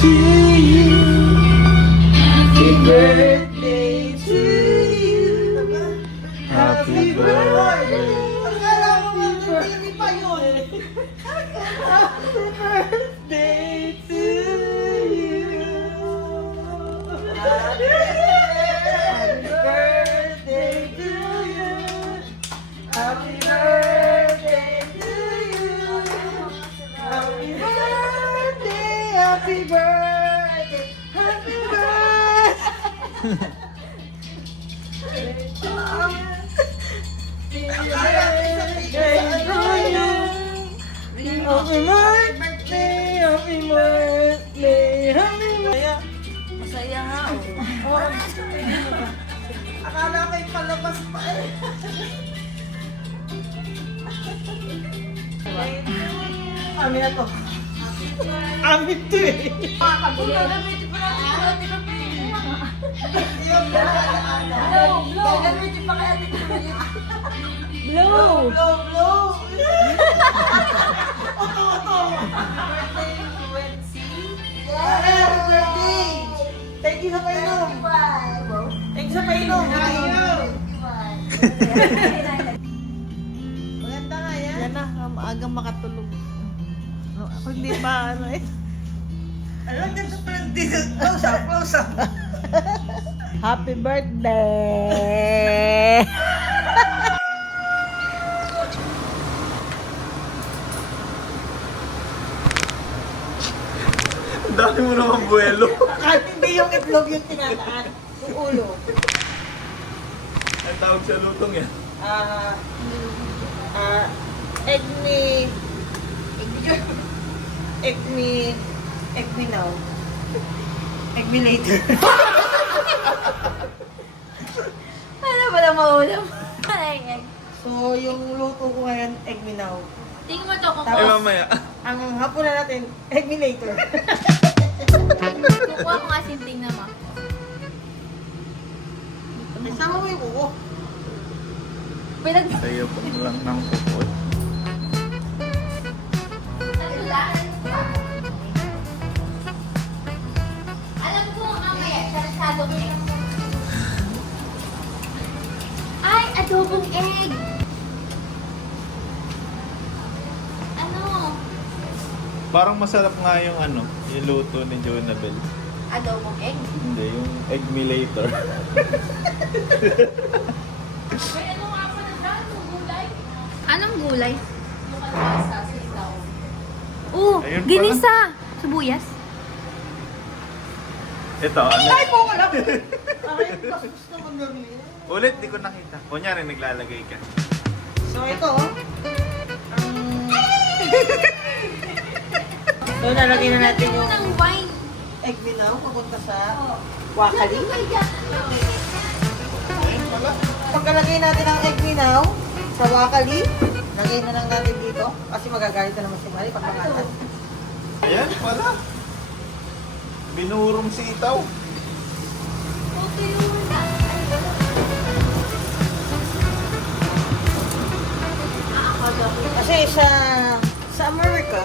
to you. Happy birthday to you. Happy birthday. Akala ko hindi pa yun. Happy birthday to you. Happy birthday to you. Happy birthday to you. Happy birthday, happy birthday, happy birthday. Happy birthday, happy birthday, happy birthday. Masaya nga, oh. Akala ko yung palabas pa eh. Amin na to. Amin to eh. Blow! Blow, blow. Oto. Happy birthday. Thank you sa painom. Thank you sa painom. Maganda nga yan. Yan na, maagang makatulog. Ako hindi pa ano eh. Alam, ganda pa lang dito. Close up. Happy birthday! Ang dami mo naman buwelo. Kahit hindi yung itlog yung tinataan. Yung ulo. Ang tawag sa lutong yan. Egg me now. Egg me later. Ano ba na maulam? Ay, So, yung luto ko ngayon, egg me now. tingin mo to kung Ay, mamaya. Ang hapon na natin, egg me later. kukuha ko nga sinting na ma. Isama mo yung kuko. Pinag... Sa'yo po lang ng kupot. Alam ko mamaya, sarasado egg. Ay, adobong egg! Ano? Parang masarap nga yung ano, yung luto ni Jonabel. Adobong egg? Hindi, yung egg me later. May ano nga pa na dyan? Gulay? Anong gulay? Yung kalbasa, sitaw. Ayun pala. ginisa! Sibuyas? Ito, ano? Ay, po ko lang. Ay, gusto naman gawin. Ulit, di ko nakita. Kunyari, naglalagay ka. So, ito. So, nalagay na natin yung ng wine. egg me now papunta sa wakali. Pagkalagay natin ang egg me now sa wakali, lagay na lang natin dito kasi magagalit na naman si Mari pag nakatan. Ayan, pala. Binurong sitaw. Okay yun na. Kasi sa America,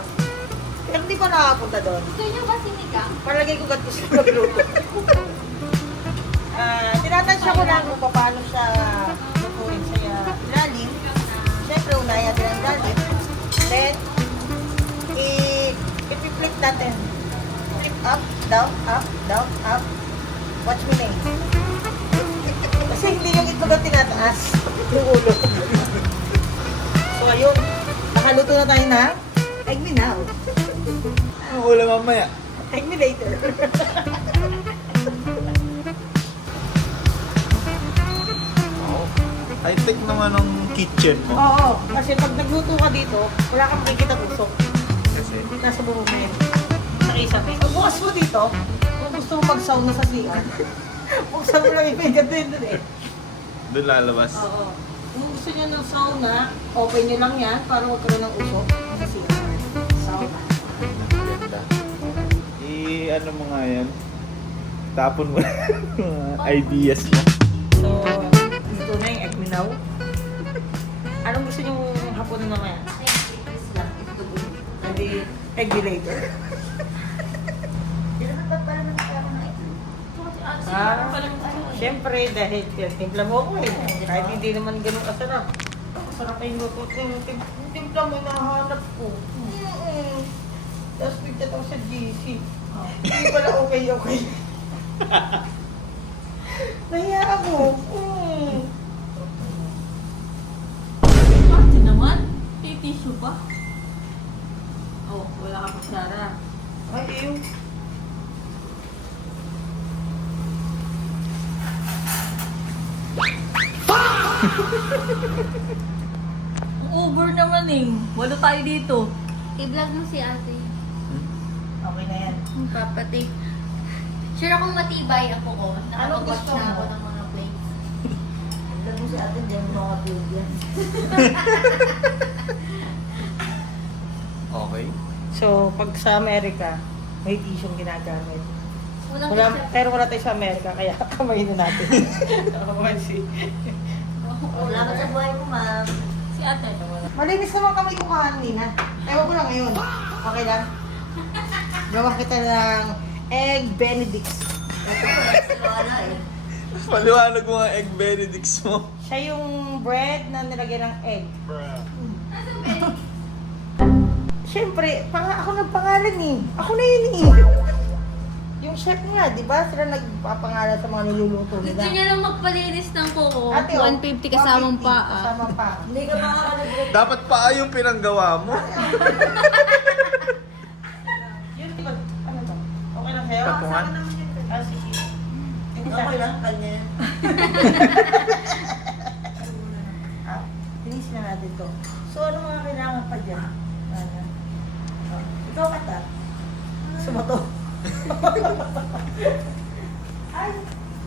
pero hindi pa nakapunta doon. Gusto niyo ba sinigang? Palagay ko gato sa magluto. Tinatansya ko lang kung paano siya lutuin sa ilalim. Siyempre, unahin natin ang ilalim. Then, i-flip natin. Flip up, down, up, down, up. Watch me name. Kasi hindi yung itlog ang tinataas. Yung ulo. So, ayun. Nakaluto na tayo na. Egg me now. Ang ulam mamaya. Egg me later. Oh. High-tech naman ang kitchen mo. Oo, kasi pag nagluto ka dito, wala kang makikita usok. Kasi, Nasa buong mo yun. Sa isabi. Pag bukas mo dito, kung gusto mo mag-sauna sa CR, buksan mo lang yung bigat din dun eh. doon lalabas. Oo. Kung gusto nyo ng sauna, open nyo lang yan para magkaroon ng usok sa CR. Sauna. Ganda. Ano mo nga yan? Tapon mo mga ideas mo. So, ito na yung egg minaw. Anong gusto nyo hapunan naman yan? Hindi, egg me later. Siyempre, dahil timpla mo ako eh. Kahit hindi naman ganun kasarap. Masarap yung luto. Timpla mo yung nahanap ko. Tapos bigyan ako sa GC. Hindi pala okay. Nahiya ako. Ate naman. Tissue pa. Oh, wala ka pa, Sarah. Ay, ew. Uber naman eh. Walo tayo dito. I-vlog mo si ate. Okay na yan. Papatay. Sure akong matibay ako ko. Anong Nakapag-watch gusto na mo? ako ng mga plays. Alam mo si ate, hindi mo makapilog yan. Okay. So, pag sa Amerika, may tissue yung ginagamit. Walang Pero wala tayo sa Amerika, kaya kamay na natin. Wala ka sa buhay mo, ma'am. Si ate. Malinis naman kamay ko kanina. Ewan ko lang ngayon. Okay lang? Gawa kita ng egg benedict. Paliwanag mo nga egg benedicts mo. Siya yung bread na nilagyan ng egg. Siyempre, ako nagpangalan eh. Ako na yun eh. Yung chef nga, di ba? Sila nagpapangalan sa mga niluluto Gusto nila. niya lang magpalinis ng kuko. Ate, oh, 150 kasamang 150 paa. Kasamang paa. Hindi ka makakalagreg. Dapat pa yung pinanggawa mo. Yun, di ba? Ano to? Okay lang sa'yo? Tapungan? Sige. Okay lang, kanya yan. Finish na natin to. So, ano mga kailangan pa dyan? Ano? Ikaw kata. Sumato. Ay,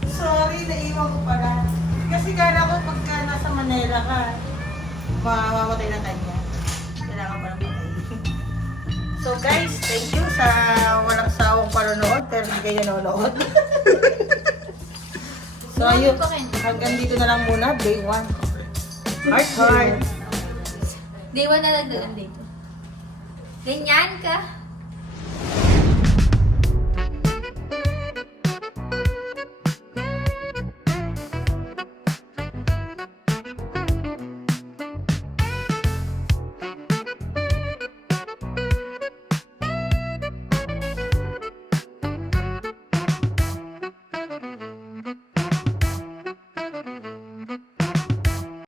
sorry, naiwan ko pala. Kasi kala ko pagka nasa Manila ka, mamamatay na kanya. Kailangan pa ng patay. So guys, thank you sa walang sawang panonood, pero hindi kayo nanonood. So ayun, hanggang dito na lang muna, day 1. Heart. Day 1 na lang dito. Ganyan ka.